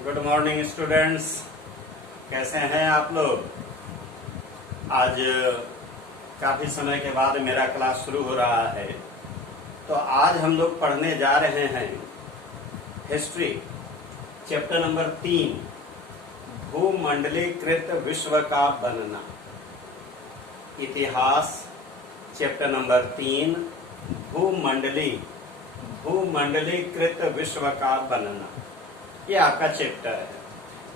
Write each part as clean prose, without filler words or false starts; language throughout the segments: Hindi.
गुड मॉर्निंग स्टूडेंट्स, कैसे हैं आप लोग। आज काफी समय के बाद मेरा क्लास शुरू हो रहा है। तो आज हम लोग पढ़ने जा रहे हैं हिस्ट्री चैप्टर नंबर 3, भूमंडलीकृत विश्व का बनना। इतिहास चैप्टर नंबर 3, भूमंडलीकृत विश्व का बनना, ये आपका चैप्टर है।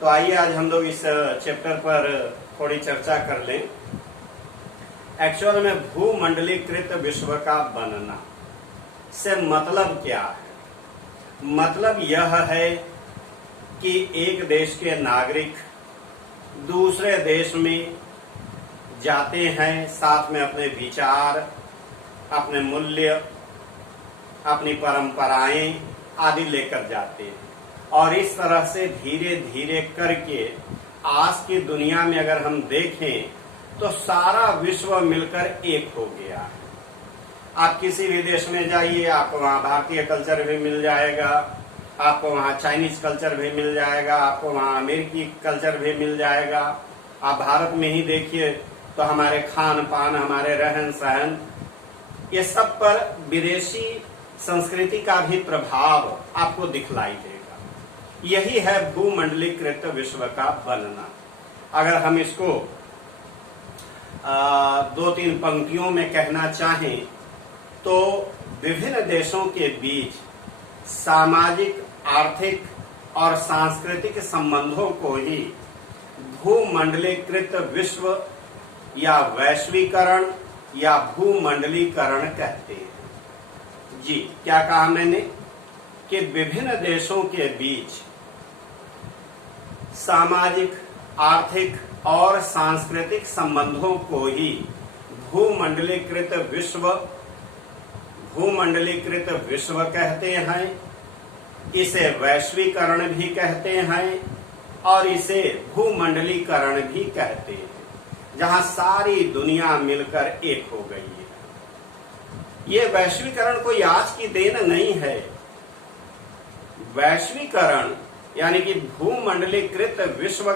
तो आइए आज हम लोग इस चैप्टर पर थोड़ी चर्चा कर लें। एक्चुअल में भूमंडलीकृत विश्व का बनना से मतलब क्या है। मतलब यह है कि एक देश के नागरिक दूसरे देश में जाते हैं, साथ में अपने विचार, अपने मूल्य, अपनी परंपराएं आदि लेकर जाते हैं, और इस तरह से धीरे धीरे करके आज की दुनिया में अगर हम देखें तो सारा विश्व मिलकर एक हो गया है। आप किसी भी देश में जाइए, आपको वहाँ भारतीय कल्चर भी मिल जाएगा, आपको वहाँ चाइनीज कल्चर भी मिल जाएगा, आपको वहाँ अमेरिकी कल्चर भी मिल जाएगा। आप भारत में ही देखिए तो हमारे खान पान, हमारे रहन सहन, ये सब पर विदेशी संस्कृति का भी प्रभाव आपको दिखलाई देगा। यही है भूमंडलीकृत विश्व का बनना। अगर हम इसको 2-3 पंक्तियों में कहना चाहें तो विभिन्न देशों के बीच सामाजिक, आर्थिक और सांस्कृतिक संबंधों को ही भूमंडलीकृत विश्व या वैश्वीकरण या भूमंडलीकरण कहते हैं। जी, क्या कहा मैंने कि विभिन्न देशों के बीच सामाजिक, आर्थिक और सांस्कृतिक संबंधों को ही भूमंडलीकृत विश्व कहते हैं। इसे वैश्वीकरण भी कहते हैं और इसे भूमंडलीकरण भी कहते हैं, जहां सारी दुनिया मिलकर एक हो गई है। ये वैश्वीकरण कोई आज की देन नहीं है। वैश्वीकरण यानी कि भूमंडलीकृत विश्व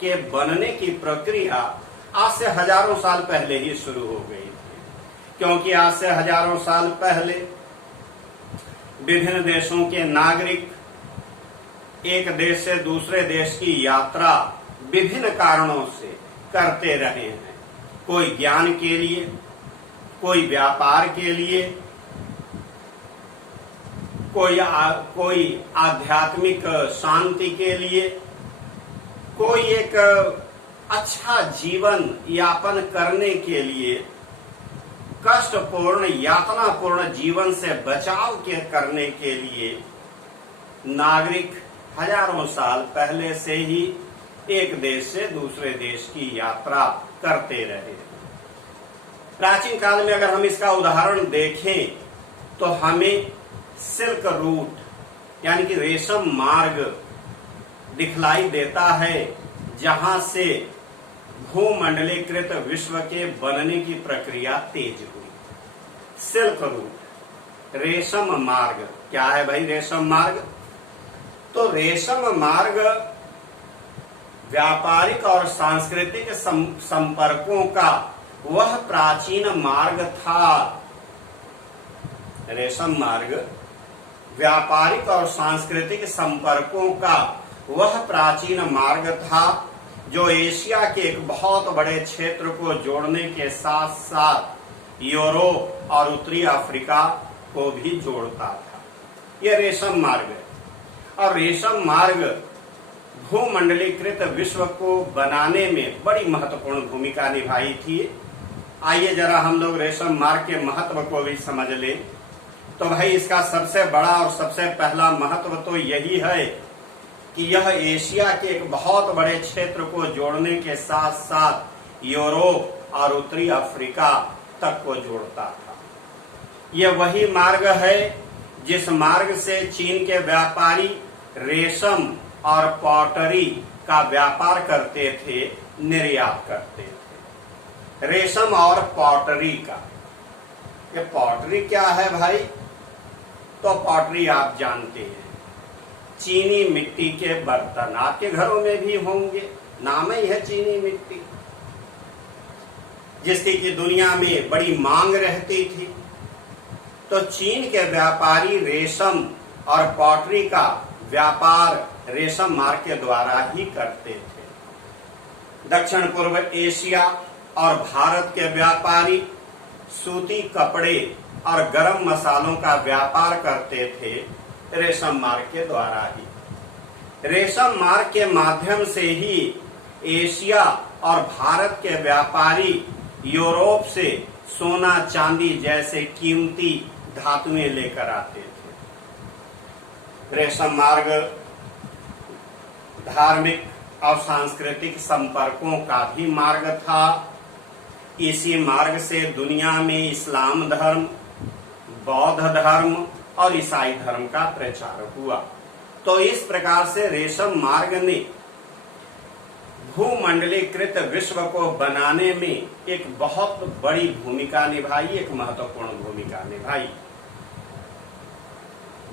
के बनने की प्रक्रिया आज से हजारों साल पहले ही शुरू हो गई थी, क्योंकि आज से हजारों साल पहले विभिन्न देशों के नागरिक एक देश से दूसरे देश की यात्रा विभिन्न कारणों से करते रहे हैं। कोई ज्ञान के लिए, कोई व्यापार के लिए, कोई आध्यात्मिक शांति के लिए, कोई एक अच्छा जीवन यापन करने के लिए, कष्टपूर्ण यातनापूर्ण जीवन से बचाव करने के लिए नागरिक हजारों साल पहले से ही एक देश से दूसरे देश की यात्रा करते रहे। प्राचीन काल में अगर हम इसका उदाहरण देखें तो हमें सिल्क रूट यानी कि रेशम मार्ग दिखलाई देता है, जहां से भूमंडलीकृत विश्व के बनने की प्रक्रिया तेज हुई। सिल्क रूट, रेशम मार्ग क्या है भाई? रेशम मार्ग तो रेशम मार्ग व्यापारिक और सांस्कृतिक संपर्कों का वह प्राचीन मार्ग था। रेशम मार्ग व्यापारिक और सांस्कृतिक संपर्कों का वह प्राचीन मार्ग था जो एशिया के एक बहुत बड़े क्षेत्र को जोड़ने के साथ साथ यूरोप और उत्तरी अफ्रीका को भी जोड़ता था। यह रेशम मार्ग है, और रेशम मार्ग भूमंडलीकृत विश्व को बनाने में बड़ी महत्वपूर्ण भूमिका निभाई थी। आइए जरा हम लोग रेशम मार्ग के महत्व को भी समझ लें। तो भाई इसका सबसे बड़ा और सबसे पहला महत्व तो यही है कि यह एशिया के एक बहुत बड़े क्षेत्र को जोड़ने के साथ साथ यूरोप और उत्तरी अफ्रीका तक को जोड़ता था। यह वही मार्ग है जिस मार्ग से चीन के व्यापारी रेशम और पॉटरी का व्यापार करते थे, निर्यात करते थे। रेशम और पॉटरी का, ये पॉटरी क्या है भाई? तो पॉटरी आप जानते हैं चीनी मिट्टी के बर्तन आपके घरों में भी होंगे, नाम ही है चीनी मिट्टी, जिसकी कि दुनिया में बड़ी मांग रहती थी। तो चीन के व्यापारी रेशम और पॉटरी का व्यापार रेशम मार्ग के द्वारा ही करते थे। दक्षिण पूर्व एशिया और भारत के व्यापारी सूती कपड़े और गरम मसालों का व्यापार करते थे रेशम मार्ग के द्वारा ही। रेशम मार्ग के माध्यम से ही एशिया और भारत के व्यापारी यूरोप से सोना चांदी जैसे कीमती धातुएं लेकर आते थे। रेशम मार्ग धार्मिक और सांस्कृतिक संपर्कों का भी मार्ग था। इसी मार्ग से दुनिया में इस्लाम धर्म, बौद्ध धर्म और ईसाई धर्म का प्रचार हुआ। तो इस प्रकार से रेशम मार्ग ने भूमंडलीकृत विश्व को बनाने में एक बहुत बड़ी भूमिका निभाई, एक महत्वपूर्ण भूमिका निभाई।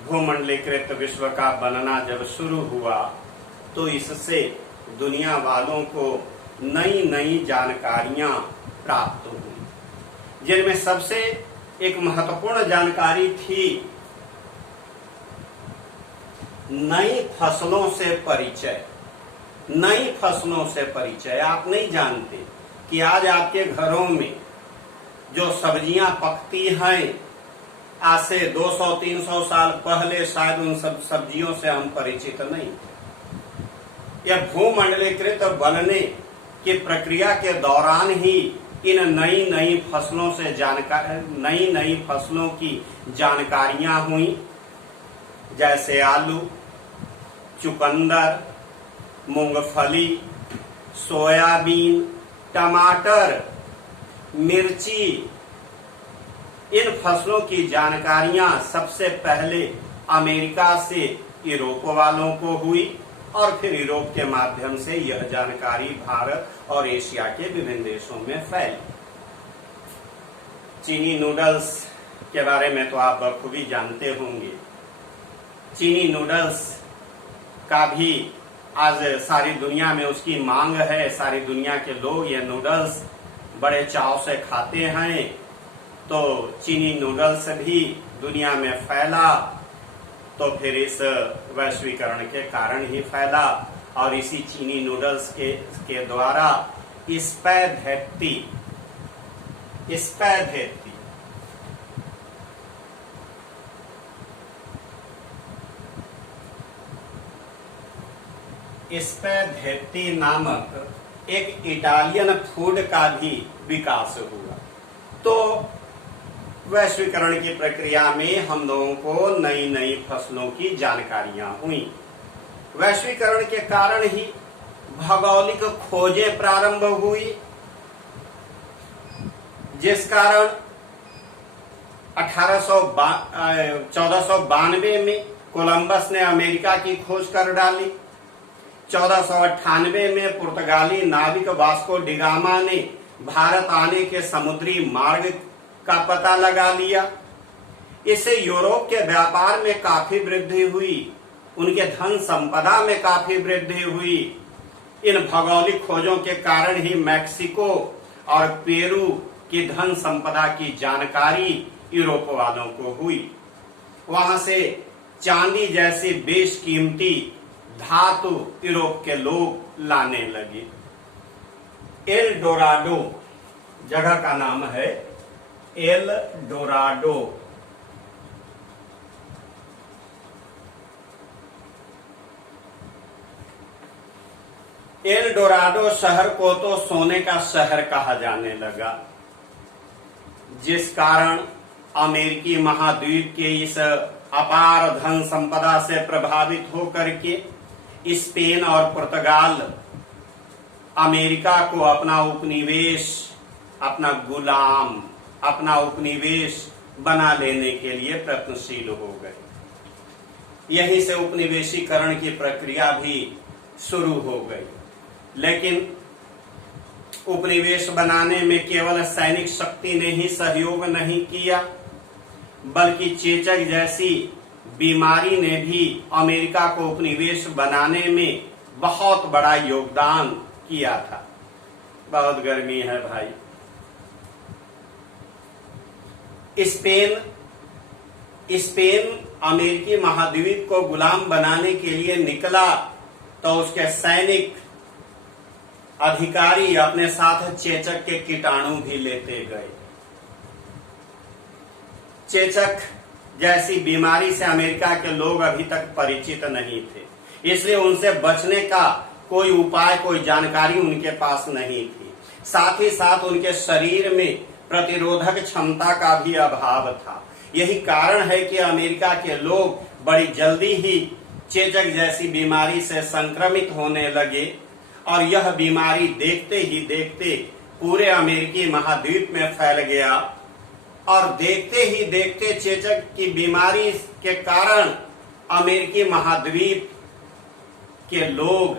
भूमंडलीकृत विश्व का बनना जब शुरू हुआ तो इससे दुनिया वालों को नई नई जानकारियां प्राप्त हुई, जिनमें सबसे एक महत्वपूर्ण जानकारी थी नई फसलों से परिचय। नई फसलों से परिचय। आप नहीं जानते कि आज आपके घरों में जो सब्जियां पकती हैं, आज से 200-300 साल पहले शायद उन सब सब्जियों से हम परिचित नहीं थे। यह भूमंडलीकृत बनने की प्रक्रिया के दौरान ही इन नई नई फसलों से नई नई फसलों की जानकारियां हुई, जैसे आलू, चुकंदर, मूंगफली, सोयाबीन, टमाटर, मिर्ची। इन फसलों की जानकारियां सबसे पहले अमेरिका से यूरोप वालों को हुई और फिर यूरोप के माध्यम से यह जानकारी भारत और एशिया के विभिन्न देशों में फैली। चीनी नूडल्स के बारे में तो आप बखूबी जानते होंगे। चीनी नूडल्स का भी आज सारी दुनिया में उसकी मांग है। सारी दुनिया के लोग ये नूडल्स बड़े चाव से खाते हैं। तो चीनी नूडल्स भी दुनिया में फैला, तो फिर इस वैश्वीकरण के कारण ही फैला और इसी चीनी नूडल्स के द्वारा स्पैघेट्टी नामक एक इटालियन फूड का भी विकास हुआ। तो वैश्वीकरण की प्रक्रिया में हम लोगों को नई नई फसलों की जानकारियां हुई। वैश्वीकरण के कारण ही भौगोलिक खोजें प्रारंभ हुई, जिस कारण 1492 में कोलंबस ने अमेरिका की खोज कर डाली। 1498 में पुर्तगाली नाविक वास्को डिगामा ने भारत आने के समुद्री मार्ग का पता लगा लिया। इससे यूरोप के व्यापार में काफी वृद्धि हुई, उनके धन संपदा में काफी वृद्धि हुई। इन भौगोलिक खोजों के कारण ही मैक्सिको और पेरू की धन संपदा की जानकारी यूरोप वालों को हुई। वहां से चांदी जैसी बेशकीमती धातु यूरोप के लोग लाने लगे। एल डोराडो जगह का नाम है, एल डोराडो। एल डोराडो शहर को तो सोने का शहर कहा जाने लगा, जिस कारण अमेरिकी महाद्वीप के इस अपार धन संपदा से प्रभावित होकर के स्पेन और पुर्तगाल अमेरिका को अपना उपनिवेश, अपना गुलाम, अपना उपनिवेश बना लेने के लिए प्रयत्नशील हो गए। यहीं से उपनिवेशीकरण की प्रक्रिया भी शुरू हो गई। लेकिन उपनिवेश बनाने में केवल सैनिक शक्ति ने ही सहयोग नहीं किया, बल्कि चेचक जैसी बीमारी ने भी अमेरिका को उपनिवेश बनाने में बहुत बड़ा योगदान किया था। बहुत गर्मी है भाई। स्पेन अमेरिकी महाद्वीप को गुलाम बनाने के लिए निकला तो उसके सैनिक अधिकारी अपने साथ चेचक के कीटाणु भी लेते गए। चेचक जैसी बीमारी से अमेरिका के लोग अभी तक परिचित नहीं थे, इसलिए उनसे बचने का कोई उपाय, कोई जानकारी उनके पास नहीं थी। साथ ही साथ उनके शरीर में प्रतिरोधक क्षमता का भी अभाव था। यही कारण है कि अमेरिका के लोग बड़ी जल्दी ही चेचक जैसी बीमारी से संक्रमित होने लगे और यह बीमारी देखते ही देखते पूरे अमेरिकी महाद्वीप में फैल गया और देखते ही देखते चेचक की बीमारी के कारण अमेरिकी महाद्वीप के लोग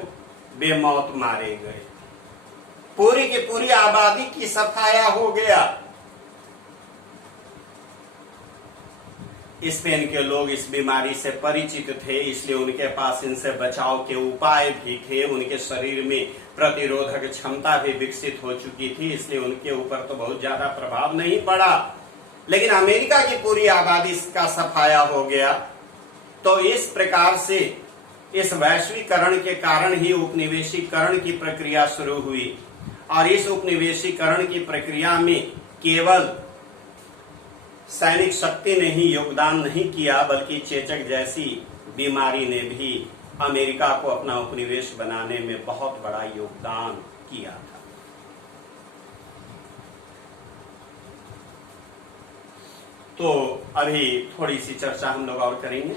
बेमौत मारे गए। पूरी की पूरी आबादी की सफाया हो गया। स्पेन के लोग इस बीमारी से परिचित थे, इसलिए उनके पास इनसे बचाव के उपाय भी थे। उनके शरीर में प्रतिरोधक क्षमता भी विकसित हो चुकी थी, इसलिए उनके ऊपर तो बहुत ज्यादा प्रभाव नहीं पड़ा। लेकिन अमेरिका की पूरी आबादी का सफाया हो गया। तो इस प्रकार से इस वैश्वीकरण के कारण ही उपनिवेशीकरण की प्रक्रिया शुरू हुई और इस उपनिवेशीकरण की प्रक्रिया में केवल सैनिक शक्ति ने ही योगदान नहीं किया, बल्कि चेचक जैसी बीमारी ने भी अमेरिका को अपना उपनिवेश बनाने में बहुत बड़ा योगदान किया था। तो अभी थोड़ी सी चर्चा हम लोग और करेंगे।